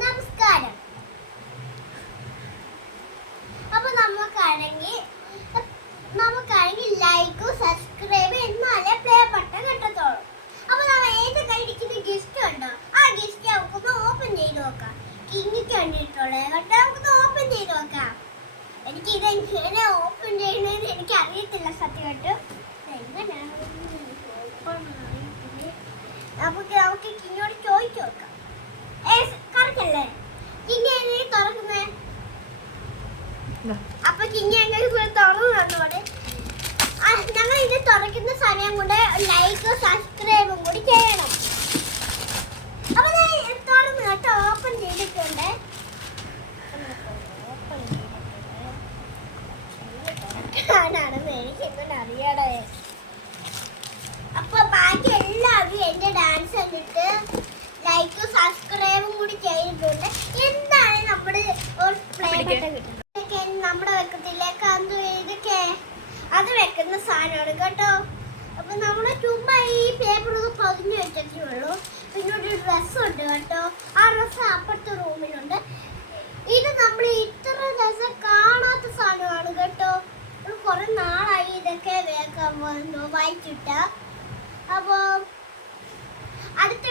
നമസ്കാരം. അപ്പൊ നമുക്കാണെങ്കിൽ നമുക്കാണെങ്കിൽ ലൈക്ക് സബ്സ്ക്രൈബ് എന്നാലേ പ്ലേ ബട്ടൺ കിട്ടത്തോളൂ അപ്പൊ നമ്മൾ ഏത് കൈടിക്കുന്ന ഗിഫ്റ്റ് ഉണ്ടോ ആ ഗിഫ്റ്റ് നമുക്കൊന്ന് ഓപ്പൺ ചെയ്ത് നോക്കാം. കിങ്ങിക്ക് വേണ്ടിയിട്ടുള്ളത് കേട്ടോ നമുക്കൊന്ന് ഓപ്പൺ ചെയ്ത് നോക്കാം. എനിക്ക് ഇത് എങ്ങനെ ഓപ്പൺ ചെയ്യണമെന്ന് എനിക്ക് അറിയത്തില്ല സത്യമായിട്ട് എങ്ങനെയാണ് ഓപ്പൺ നമുക്ക് നമുക്ക് കിങ്ങിയോട് ചോദിച്ചു നോക്കാം കറക്കല്ലേ കിങ്ങി എങ്ങനെ തുറക്കുന്നേ അപ്പൊ കിങ്ങി എങ്ങനെ തുറന്നു തന്നോടെ ഞങ്ങൾ ഇത് തുറക്കുന്ന സമയം കൊണ്ട് ലൈക്കും സബ്സ്ക്രൈബും കൂടി ചെയ്യണം. അപ്പൊ ഇത് കേട്ടോ ഓപ്പൺ ചെയ്തിട്ടുണ്ട്. ചെയ്തിട്ടുണ്ട് എനിക്ക് അറിയടേ അപ്പൊ ബാക്കി എല്ലാവരും എന്റെ ഡാൻസ് കണ്ടിട്ട് ലൈക്കും സബ്സ്ക്രൈബും കൂടി ചെയ്തിട്ടുണ്ട്. എന്താണ് നമ്മുടെ ഒരു പ്ലേ ബട്ടൺ കിട്ടുന്നത് ഇതൊക്കെ നമ്മുടെ വെക്കത്തില്ലേ കന്തു ഇതൊക്കെ അത് വെക്കുന്ന സാധനമാണ് കേട്ടോ. അപ്പൊ നമ്മൾ ചുമ്മാ ഈ പേപ്പർ ഒന്ന് വെച്ചിട്ടേ വെച്ചേ ഉള്ളൂ. പിന്നെ ഒരു ഡ്രസ് ഉണ്ട് കേട്ടോ. ആ ഡ്രസ് അപ്പുറത്തെ റൂമിലുണ്ട്. ഇത് നമ്മൾ ഇത്ര ദിവസം കാണാത്ത സാധനമാണ് കേട്ടോ. കുറേ നാളായി ഇതൊക്കെ വേഗം വായിച്ചിട്ട്. അപ്പോൾ അടുത്ത